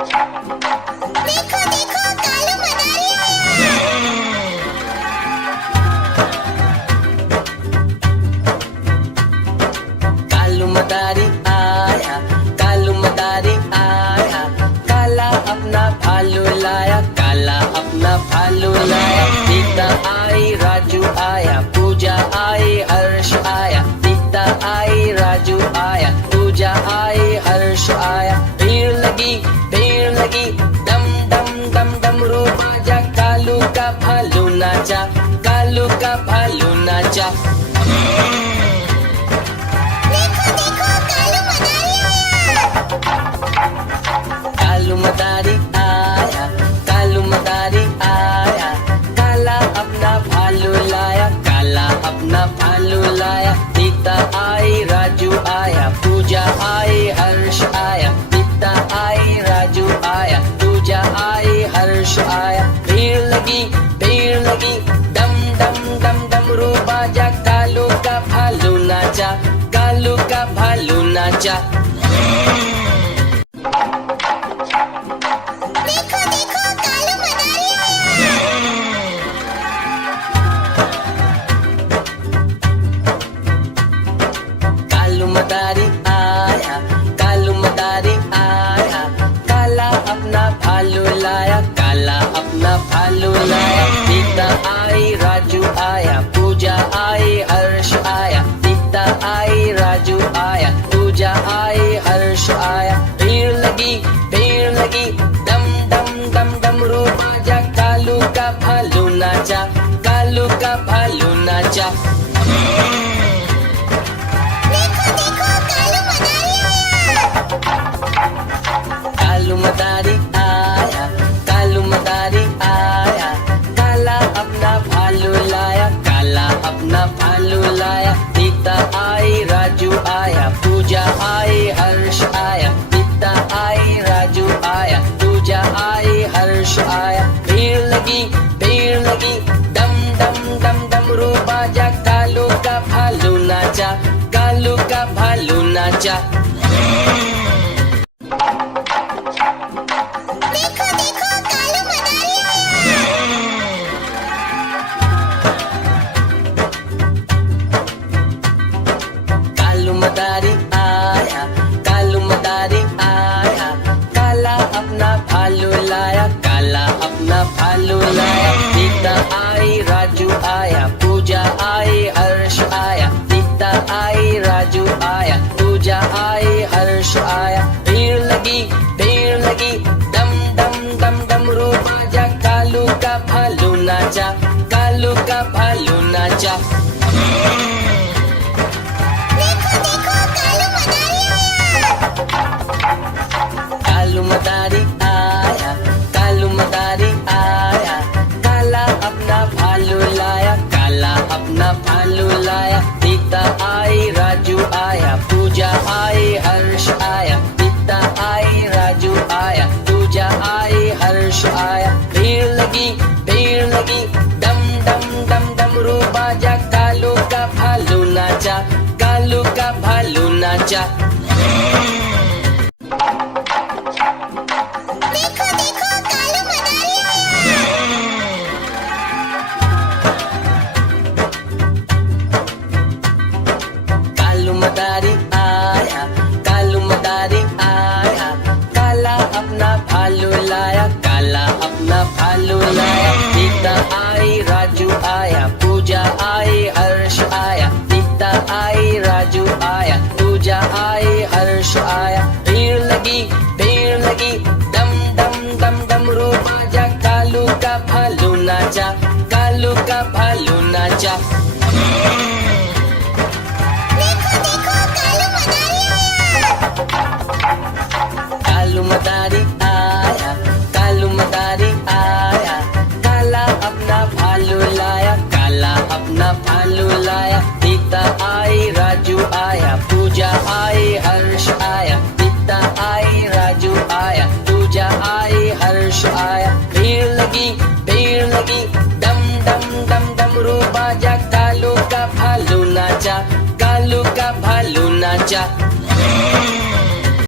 देखो देखो कालू मदारी आया। कालू मदारी आया, कालू मदारी आया, काला अपना भालू लाया, काला अपना भालू लाया। सीता आई, राजू आया, पूजा आई, हर्ष आया। सीता आई, राजू आया, पूजा आई, हर्ष आया। भीड़ लगी, डम डम डम डमरू बाजा, कालू का भालू नाचा, कालू का भालू नाचा। देखो देखो कालू मदारी आया। कालू मदारी आया, काला अपना भालू लाया, काला अपना भालू लाया। सीता आई, राजू आया, पूजा आई, हर्ष आया। सीता आई, राजू आया, पूजा आई, हर्ष आया। भीड़ लगी, डम डम डम डमरू बाजा, कालू का भालू नाचा, कालू का भालू नाचा। देखो देखो कालू मदारी आया। कालू मदारी आया, कालू मदारी आया, काला अपना भालू लाया, काला अपना भालू लाया। सीता आई, राजू आया, पूजा आई, हर्ष आया। सीता आई, राजू आया, पूजा आई, हर्ष आया। भीड़ लगी, डम डम डम डमरू बाजा, कालू का भालू नाचा, कालू का भालू नाचा। देखो देखो कालू मदारी आया, कालू मदारी आया, काला अपना भालू लाया, काला अपना भालू लाया। सीता आई, राजू आया, पूजा आई, हर्ष आया। सीता आई, राजू आया, पूजा आई, हर्ष आया। भीड़ लगी, डम डम डम डमरू बाजा, कालू का भालू नाचा, कालू का भालू नाचा। देखो देखो कालू मदारी आया। कालू मदारी आया, कालू मदारी आया, काला अपना भालू लाया, काला अपना भालू लाया। सीता आई, राजू आया, पूजा आई, हर्ष आया। सीता आई, राजू आया, पूजा आई, हर्ष आया। भीड़ लगी, डम डम डम डमरू बाजा, कालू का भालू नाचा, कालू का भालू नाचा। देखो देखो कालू मदारी आया, कालू मदारी आया, काला अपना भालू लाया, काला अपना भालू लाया। सीता आई, राजू आया, पूजा आई, हर्ष आया। सीता आई, राजू आया, पूजा आई, हर्ष आया। भीड़ लगी, डम डम डम डमरू बाजा, कालू का भालू नाचा, कालू का भालू नाचा। देखो देखो कालू मदारी आया। कालू मदारी आया, कालू मदारी आया, काला अपना भालू लाया, काला अपना भालू लाया। सीता आई, राजू आया, पूजा आई, हर्ष आया। सीता आई, राजू आया, पूजा आई, हर्ष आया। भीड़ लगी, डम डम डम डमरू बाजा, कालू का भालू नाचा, कालू का भालू नाचा। देखो देखो कालू मदारी आया। कालू मदारी आया, कालू मदारी आया, काला अपना भालू लाया, काला अपना भालू लाया। सीता आई, राजू आया, पूजा आई, हर्ष आया। सीता आई, राजू आया, पूजा आई, हर्ष आया। भीड़ लगी, डम डम डम डमरू बाजा, कालू का भालू नाचा, कालू का भालू नाचा। देखो देखो कालू मदारी आया। कालू मदारी आया, कालू मदारी आया, काला अपना भालू लाया, काला अपना भालू लाया। सीता आई, राजू आया, पूजा आई, हर्ष आया। सीता आई, राजू आया, पूजा आई, हर्ष आया। भीड़ लगी, डम डम डम डमरू बाजा, कालू का भालू नाचा, कालू का भालू नाचा।